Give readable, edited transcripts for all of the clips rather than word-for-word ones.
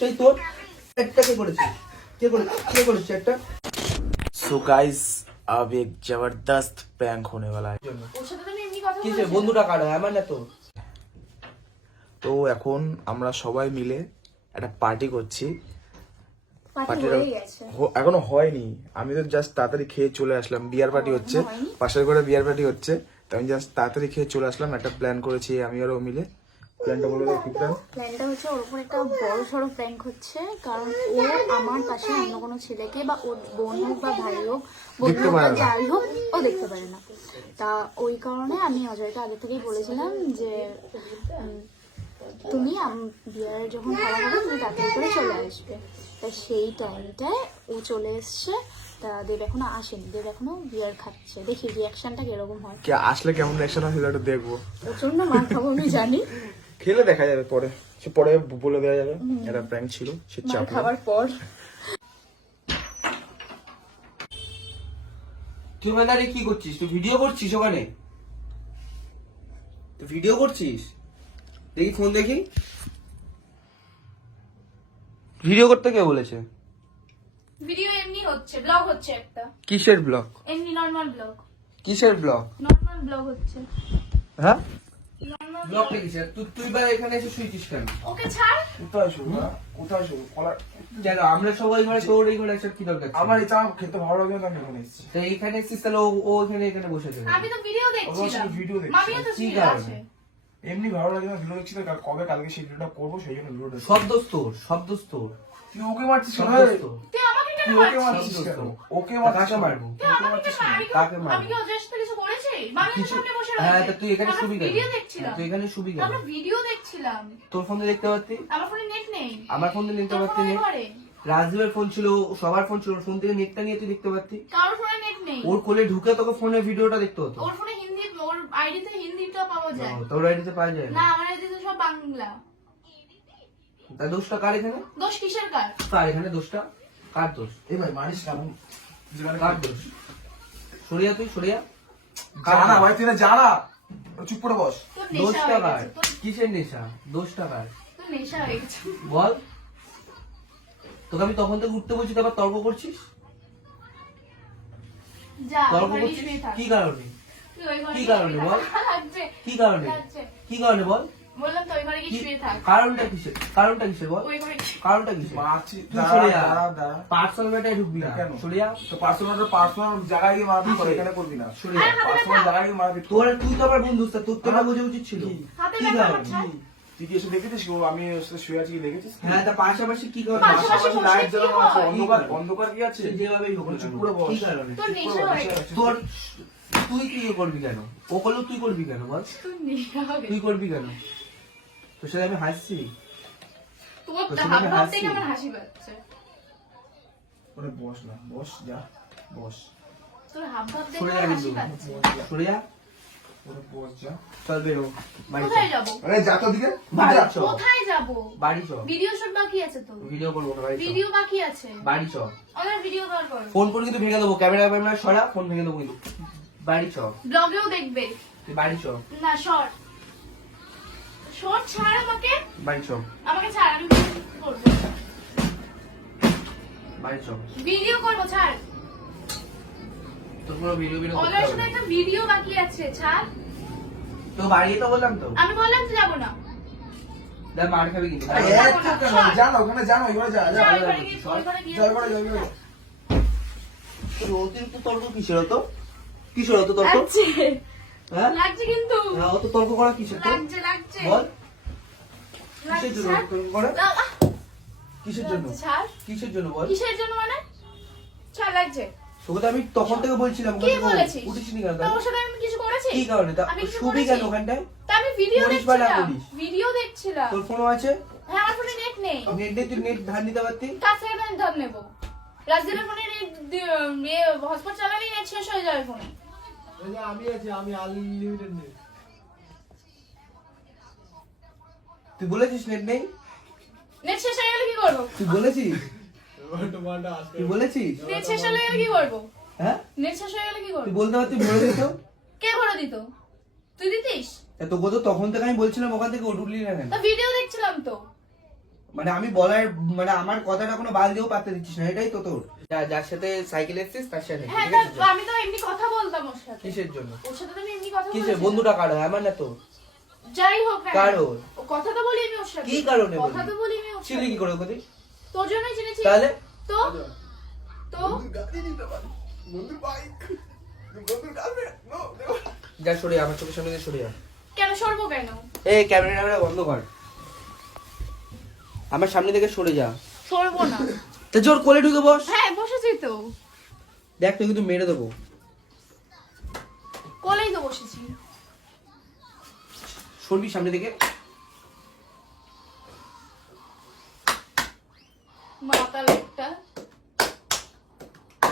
দোষটাই তোর। একটা কে করেছে? কে করেছে একটা? सो गाइस अब एक जबरदस्त प्रैंक होने वाला है। ওর সাথে তুমি এমনি কথা কিসে বলেছো? বন্ধুটা কাটা আমার না তো? তো এখন আমরা সবাই মিলে একটা পার্টি করছি। পার্টি হয়ে গেছে। এখনো হয়নি, আমি তো জাস্ট তাড়াতাড়ি খেয়ে চলে আসলাম। বিয়ার পার্টি হচ্ছে, পাশের ঘরে বিয়ার পার্টি হচ্ছে, তো আমি জাস্ট তাড়াতাড়ি খেয়ে চলে আসলাম। একটা প্ল্যান করেছি আমি আর ও মিলে। প্ল্যানটা বলে দাও কি প্ল্যান? প্ল্যানটা হচ্ছে ওর উপর একটা বড় সড়ো প্র্যাঙ্ক হচ্ছে, কারণ ও আমার পাশে অন্য কোনো ছেলেকে বা ওর বোন হোক বা ভাই হোক বন্ধু হোক বা যাই হোক ও দেখতে পারে না। তা ওই কারণে আমি অজয়কে আগে থেকেই বলেছিলাম যে তুমি বিয়ার যখন খাওয়া হবে তুমি তাড়াতাড়ি করে চলে আসবে। তা সেই টাইমটায় ও চলে এসছে। তা দেব এখনো আসেনি, দেব এখনো বিয়ার খাচ্ছে। দেখি রিয়াকশনটা কিরকম হয়। কে আসলে কেমন রিঅ্যাকশন হয় সেটা একটু দেখবো। প্রচন্ড মার খাবো আমি জানি, খেলে দেখা যাবে পরে, সে পরে বলে দেওয়া যাবে। এটা প্র্যাঙ্ক ছিল, সে মার চাপ নেই। খাবার পর। তুই মানে দাঁড়িয়ে কি করছিস? তুই ভিডিও করছিস ওখানে? তুই ভিডিও করছিস? দেখি ফোন দেখি। ভিডিও করতে কে বলেছে? ভিডিও এমনি হচ্ছে, ব্লগ হচ্ছে একটা, কিসের ব্লগ? এমনি নরমাল ব্লগ, কিসের ব্লগ? নরমাল ব্লগ হচ্ছে। হ্যাঁ নরমাল ব্লগটা কিসের? তুই বা এখানে এসে শুয়েছিস কেন? ওকে ছাড়। কোথায় শুরু? কোথায় শুরু? কেন আমরা সবাই ঘরে, তোর এই ঘরে এসে কি দরকার ছিল? আমার এই চা খেতে ভালো লাগে না, আমি এখানে এসেছি। তো এইখানে এসেছিস তাহলে ও এখানে বসে আছে। আমি তো ভিডিও দেখছিলাম, ভিডিও দেখছি। মামিও তো কি ছিল কারণে? আছে। এমনি ভালো লাগে না, ভিডিও দেখছি না, কবে কালকে সেই ভিডিওটা করবো সেই জন্য ভিডিওটা। সব দোষ তোর, সব দোষ তোর, তুই ওকে মারছিস সব কেন? দোষ তোর। তুই আমাকে কেন তুই ওকে মারছিস? মারছিস কেন? ওকে তা মারছিস কাকে কেন? মারবো? তুই আমাকে কেন মারবি? কাকে মারবো? আমি কি অজয়ের সাথে কিছু করেছি? মামি তো কিছু- সামনে বসে হ্যাঁ, রয়েছে। তা তুই এখানে আমরা শুবি কেন? ভিডিও দেখছিলাম। তুই এখানে শুবি কেন? আমরা ভিডিও দেখছিলাম। তোর ফোনে দেখতে পারতি? আমার ফোনে নেট নেই। আমার ফোনে দেখতে তোর পারতি ফোনে না? ঘরে রাজীবের ফোন ছিল, সবার ফোন ছিল, ওর ফোন থেকে নেটটা নিয়ে তুই দেখতে পারতি। কারোর ফোনে নেট নেই। ওর কোলে ঢুকে তোকে ফোনে ভিডিওটা দেখতে হতো। ওর ফোনে হিন্দি, ওর আইডিতে হিন্দিটা পাওয়া যায়। তোর আইডিতে পাওয়া যায় না, না। আমার আইডিতে সব বাংলা। তা দোষটা কার এখানে? দোষ কিসের কার? কার এখানে দোষটা? কার দোষ? এই ভাই মারিস কেন? কার দোষ? সরিয়া তুই সরিয়া। জানা ভাই, তুই না জানা, চুপ করে বস। তোর নেশা দোষটা হয়ে কার? গেছে, তোর কিসের নেশা? দোষটা কার? তোর নেশা হয়ে গেছে। বল। তোকে আমি তখন থেকে উঠতে বলছি, তারপর তর্ক করছিস। যা, তর্ক ঘরে করছিস শুয়ে থাক। কি কারণে? তুই ওই ঘরে কি গিয়ে কারণে শুয়ে বল? থাক। লাগছে, কি কারণে? লাগছে। কি কারণে বল? বললাম তো ওই ঘরে গিয়ে কি- শুয়ে থাক। কারণটা কিসের? কারণটা কিসের বল? ওই ঘরে গিয়ে- কারণটা কিসের? মারছিস, তুই দাঁড়া, সরে যা। দাঁড়া, দাঁড়া। পার্সোনাল ম্যাটারে ঢুকবি না। কেন? সরিয়া। তো পার্সোনাল জায়গায় গিয়ে মারবি, করে এখানে করবি না। সরিয়া। আরে হাতে পার্সোনাল জায়গায় গিয়ে মারবি। তুই তো আমার বন্ধু, তোর তো না বোঝা উচিত ছিল। হাতে কি ব্যথা কারণে? করছে। তুই কি এসে দেখেছিস ও আমি ওর সাথে শুয়ে আছি, কি দেখেছিস? হ্যাঁ, তা পাশাপাশি কি কারণে? পাশাপাশি বসে লাইট কি জ্বালানো আছে, হয়? অন্ধকার কি আছে? সে যেভাবেই হোক না চুপ কেন। করে বস। কি কারণে? তোর নেশা হয়ে গেছে। তোর তুই কি করবি কেন? ও করলো তুই করবি কেন বল? তোর নেশা হয়ে তুই গেছে। করবি কেন? তোর সাথে আমি হাসছি। তোর তোর হাব সাথে আমি ভাব হাসছি। দেখে আমার হাসি পাচ্ছে। ওরে বস না, বস যা, বস। তোর হাব ভাব দেখে সরে যা আমার হাসি কিন্তু। পাচ্ছে। সরে যা। ওরে বস যা। চল বেরো। বাড়ি চল। কোথায় যাবো? আরে যা তো দিকে। বাড়ি যা। চল। কোথায় যাবো? বাড়ি চল। ভিডিও শুট বাকি আছে তো। ভিডিও করবো না, বাড়ি চল। ভিডিও বাকি আছে। বাড়ি চল। আমার ভিডিও কল করো। ফোন করে কিন্তু ভেঙে দেবো, ক্যামেরা সরা, ফোন ভেঙে দেবো কিন্তু। বাড়ি চল। ব্লগেও দেখবে। তুই বাড়ি চল। না, শর্ট শর্ট ছাড় আমাকে। বাড়ি চল। আমাকে ছাড়, আমি করবো। বাড়ি চল। ভিডিও করবো, ছাড়। তোর কোনো ভিডিও করতে অলরেডি হবে শুধু না। একটা ভিডিও বাকি আছে, ছাড়। তো বাড়ি তো বললাম তো। আমি বললাম তো যাবো না। দেখ মার খাবি কিন্তু। আরে এত কেন? যা না, ওখানে যা না, ওখানে যা, যা। যা, ওই ঘরে গিয়ে- ওই ঘরে গিয়ে- যা, ওখানে যা, ওখানে যা। তোর অতিরিক্ত তর্ক কিসের হতো? কিসের হতো তর্ক? লাগছে, হ্যাঁ? লাগছে কিন্তু। হ্যাঁ, অত তর্ক করা কিসের তো? লাগছে, লাগছে। বল। কিসের লাগছে, জন্য ছাড়। তর্ক করা? আহ, কিসের জন্য? লাগছে, ছাড়। কিসের জন্য বল? কিসের জন্য মানে? ছাড়, লাগছে। তোকে তো আমি তখন থেকে বলছিলাম, কি বলেছিস? উঠিসনি কেন? তা ওর সাথে আমি কিছু করেছি? কি কারণে? তা আমি কিছু শুবি করেছি? কেন ওখানটায়? তা আমি ভিডিও করিস বা না দেখছিলাম। করিস? ভিডিও দেখছিলাম। তোর ফোনও আছে? হ্যাঁ, আমার ফোনে নেট নেই। নেট দিয়ে তুই নেট ধার নিতে পারতি? কার থেকে আমি ধর নেবো? রাজদিনের ফোনে নেট হটস্পট চালালেই নেট শেষ হয়ে যাবে ফোনে। আমি আছি, আমি আনলিমিটেড নেই। তুই বলেছিস নেট নেই? নেট শেষ হয়ে গেলে কি করবো? তুই বলেছিস? তোমারটা আজকে তুই বলেছিস? নেট শেষ হয়ে গেলে কি করবো? হ্যাঁ? নেট শেষ হয়ে গেলে কি তুই করবো? বলতে পারতি ভরে দিত? কে ভরে দিত? তুই দিতিস? তোকে তো তখন থেকে আমি বলছিলাম ওখান থেকে উঠলি না কেন? তা ভিডিও দেখছিলাম তো। মানে আমি বলার মানে আমার কথাটা কোনো বাল দিয়েও পাত্তা দিচ্ছিস না, এটাই তো তোর। যার সাথে সাইকেল এসছিস তার সাথে হ্যাঁ ঠিক আছে? তা আমি তো এমনি কথা বলতাম ওর সাথে। কিসের জন্য? ওর সাথে তো আমি এমনি কথা কিসের? বলতাম। বন্ধুটা কারো আমার না তো? যাই হোক না কার কেন। ওর? ও কথা তো বলি আমি ওর সাথে। কি কারণে কথা বললি? তো বলি আমি ওর চিনলি সাথে। কি করে ওকে? তোর জন্যই চিনেছি। তাহলে তো তো যা সরে আমার চোখের সামনে দিয়ে সরে যা। কেন সরবো কেন? এই ক্যামেরা বন্ধ কর, আমার সামনে থেকে সরে যা। সরবো না। তা জোর কোলে ঢুকে বস। হ্যাঁ বসেছি তো। দেখ তুই কিন্তু মেরে দেবো। কোলেই তো বসেছি। সরবি সামনে থেকে। মাতাল একটা।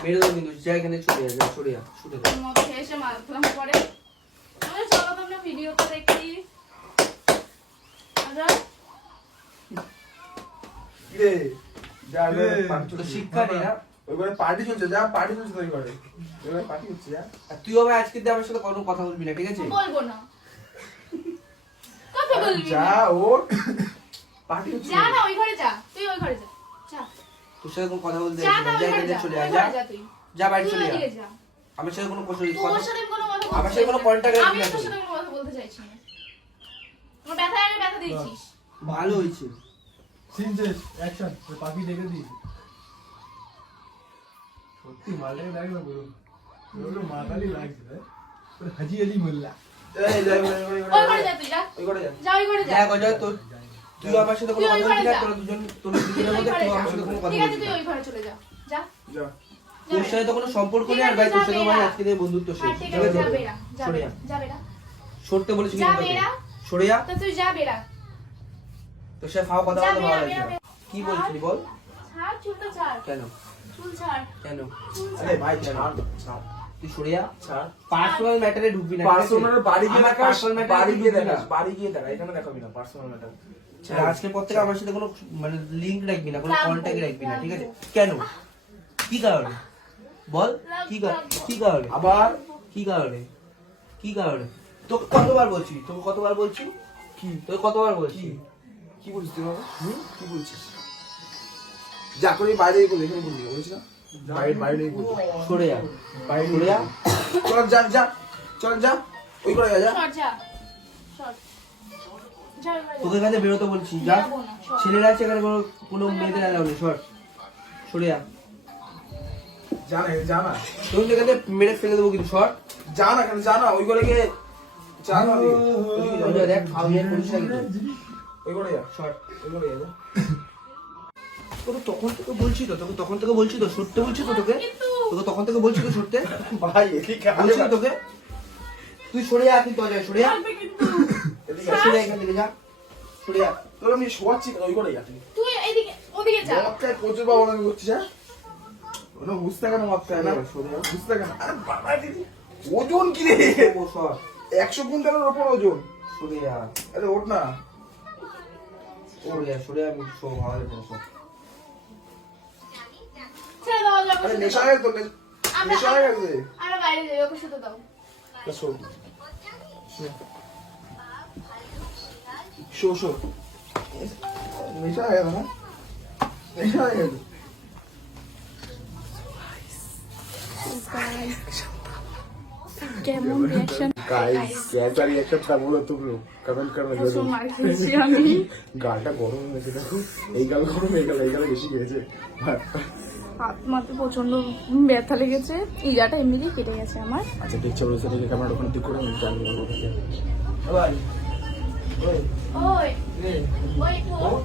মেরে দেবো কিন্তু, যা এখানে সরে যা, যা সরে যা, সরে যা। মদ খেয়ে এসে মারলাম পরে। চলো তোমরা ভিডিওটা দেখি। আচ্ছা কিরে যা তো শিক্ষা নেই না। ওইবারে পার্টি চলছে, যা পার্টি চলছে তো ওইবারে। ওইবারে পার্টি হচ্ছে যা। আর তুইও ভাই আজকে দিয়ে আমার সাথে কোনো কথা বলবি না, ঠিক আছে? বলবো না। কথা বলবি যা না। ওর পার্টি হচ্ছে। যা না ওই ঘরে যা। তুই ওই ঘরে যা। যা। তোর সাথে কোনো কথা বলতে যা চাইছি না না, ওই যা ঘরে এখানে যা। চলে ওই যা, ঘরে যা তুই। যা বাড়ি তুই চলে যা। ওইদিকে যা। আমার সাথে কোনো তোর সাথে আমি কোনো কথা বলতে আমার সাথে কোনো চাইছি না। contact রাখবি আমি না তোর তুই। সাথে কোনো কথা বলতে চাইছি না। আমার ব্যথা আগে ব্যথা দিয়েছিস। ভালো হয়েছে। সিন শেষ, অ্যাকশন। পাখি ডেকে দিই। সত্যি মালটাকে দেখ না পুরো। পুরো মাতালি লাগছে রে। পুরো হাজি আলি মোল্লা। এই যা, ওই ঘরে যা তুই যা। ওই করে যা। যা ওই ঘরে যা। যা গজা তোর, তুই আমার সাথে কোনো তুই ওই কথা বলবি ঘরে না, যা। তোরা দুজন তোর তুই দুজনের ওই মধ্যে ঘরে কেউ যা। আমার সাথে কোনো কথা ঠিক আছে বলবি তুই না। ওই ঘরে চলে যা। যা। যা তোর সাথে তো কোনো সম্পর্ক নেই, আর ভাই তোর সাথে আমার আজকে দিয়ে বন্ধুত্ব শেষ, হ্যাঁ ঠিক ঠিক আছে আছে? যা বেরা। যা সরে বেরা। যা। যা বেরা। সরতে বলেছি যা কিন্তু তোকে। বেরা। সরে যা। তো তুই যা বেরা। তোর সাথে ফাও কথা যা বলতে বেরা, ভালো বেরা, লাগছে। বেরা। কি বলছিলি বল? ছাড় চুলটা ছাড়। কেন? চুল ছাড়। কেন? চুল আরে ছাড়। ভাই ছাড় ছাড় তুই সরে যা। ছাড়। পার্সোনাল ম্যাটারে ঢুকবি না, ঠিক আছে? পার্সোনাল বাড়ি গিয়ে আমার দেখাস, personal matter এ বাড়ি গিয়ে ঢুকবি না। দেখাস, বাড়ি গিয়ে দেখা, এখানে দেখাবি না পার্সোনাল ম্যাটার। আর আজকের পর থেকে আমার সাথে কোনো মানে লিংক রাখবি না, কোনো রাখবো, কন্ট্যাক্ট রাখবি না, ঠিক আছে? রাখবো। কেন? কি কারণে বল? রাখবো। কি কারণে? আবার কি কারণে? কি কারণে? তোকে কতবার বলছি? তোকে কতবার বলছি? কি তোকে কতবার বলছি? কি বলছিস তুই বাবা? কি বলছিস? যা করে বাইরে বলি, এখানে বলি না, বলছিস না? বাইরে বলি। সরে যা, বাইরে সরে যা। চল যা যা, চল যা, ওই করে যা। সর যা। সর। যা ওই ঘরে যা। তোকে এখানে বেরোতে বলছি, যা। বেরাবো না, সর। ছেলেরা আছে এখানে, কোনো মেয়েদের অ্যালাউ নেই, সর। সরে যা। যা না, যা না, তোকে এখানে মেরে ফেলে দেবো কিন্তু, সর। যা না, কেন যা না, ওই করে গিয়ে যা না, ওই যে দেখ ফাউ ইয়ার করিস না কিন্তু। ওই করে যা, সর। ওই করে যা। তোকে তখন থেকে বলছি তো, তোকে তখন থেকে বলছি তো, সরতে বলছি তো তোকে। কিন্তু তোকে তখন থেকে বলছি তো সরতে, ভাই এদিকে আয় বলছি না। তো তোকে। তুই সরে যা, কিন্তু অজয় সরে যা। ছাড়বে কিন্তু। এদিকে আয়। সরে যা এখান থেকে, যা। সরে যা। তোর আমি শোয়াচ্ছি কেন, ওই করে যা তুই। তুই এইদিকে ওদিকে যা। মদটায় প্রচুর বাবা আমি করছিস, হ্যাঁ? ওটা বুঝতে কেন মদটায় না? বুঝতে কেন? আরে বাবা দিদি, ওজন কি রে? ও সর। 100 কুইন্টালের ওপর ওজন। সরে যা। আরে ওঠ না। সরে যা, সরে যা, আমি সব ভালো লাগছে না, সব। ছেড়ে দাও যাবো আরে শুতে নেশা দাও। হয়ে তো, আমরা- নেশা হয়ে গেছে। আমরা বাইরে যাই ওকে শুতে দাও। শো শো শো, নেশা হয়ে গেল না? নেশা হয়ে গেছে। কেমন রিঅ্যাকশন? गाइस कैसा रिएक्शन था बोलो तुम लोग कमेंट करना প্রচুর जरूर। মার খেয়েছি আমি। গালটা গরম হয়েছে দেখো, এই গাল গরম, এই গাল বেশি খেয়েছে। হাত মাতে প্রচন্ড ব্যথা লেগেছে, ইজাটা এমনিতেই কেটে গেছে আমার। আচ্ছা ঠিক চলো, সেটাকে ক্যামেরা ওখানে ঠিক করে আমি গাল বলবো। ভাই ওই ওই রে, ওই একটু ওঠ,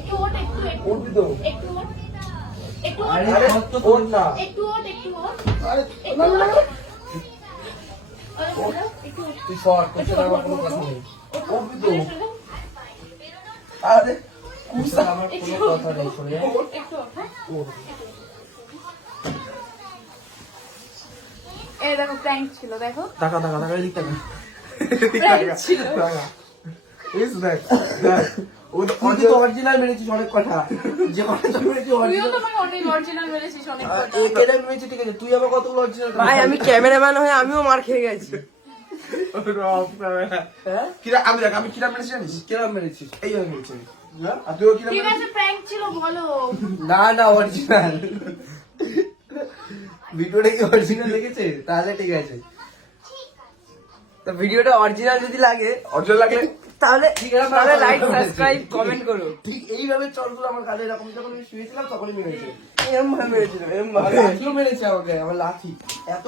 একটু ওঠ, একটু একটু উঠবি তো? একটু ওঠ, একটু ওঠ, আরে সর তো তোর না। একটু ওঠ, একটু ওঠ, আরে একটু ওঠ। ওই বলো, একটু ওঠ। তুই সর, তোর সাথে আমার কোনো কথা নেই। উঠবি তো? আরে তোর সাথে আমার কোনো কথা নেই, সরে যা। একটু ওঠ, হ্যাঁ? এই দেখো প্র্যাঙ্ক ছিল, দেখো টাকা টাকা টাকা এদিক টাকা। প্র্যাঙ্ক ছিল। ইস দেখ দেখ, ও তো তুই তো অরিজিনাল মেরেছিস অনেক কথা, যে কথা তুই মেরেছিস তুইও অরিজিনাল। তো আমাকে অনেক অরিজিনাল মেরেছিস অনেক কথা। একে যাই মেরেছিস ঠিক আছে, তুই আমার কতগুলো অরিজিনাল। ভাই আমি ক্যামেরাম্যান হয়ে আমিও মার খেয়ে গেছি। হ্যাঁ কিরা আমি দেখ, আমি কিরা মেরেছি জানিস? কিরম মেরেছিস? এই আমি মেরেছি। আর তুইও কিরকম ঠিক আছে প্র্যাঙ্ক ছিল বলো। না না অরিজিনাল ভিডিওটা কি অরিজিনাল দেখেছে তাহলে ঠিক আছে। তো ভিডিওটা অরিজিনাল যদি লাগে অর্জন লাগলে তাহলে ঠিক আছে, তাহলে আমার লাইক কথা সাবস্ক্রাইব বলেছে। কমেন্ট করো। ঠিক এইভাবে চলগুলো আমার কাছে এরকম যখন আমি শুয়েছিলাম তখনই মেরেছে। এরম ভাবে মেরেছিল, এরম ভাবে। লাঠিও মেরেছে আমাকে, আমার লাঠি এত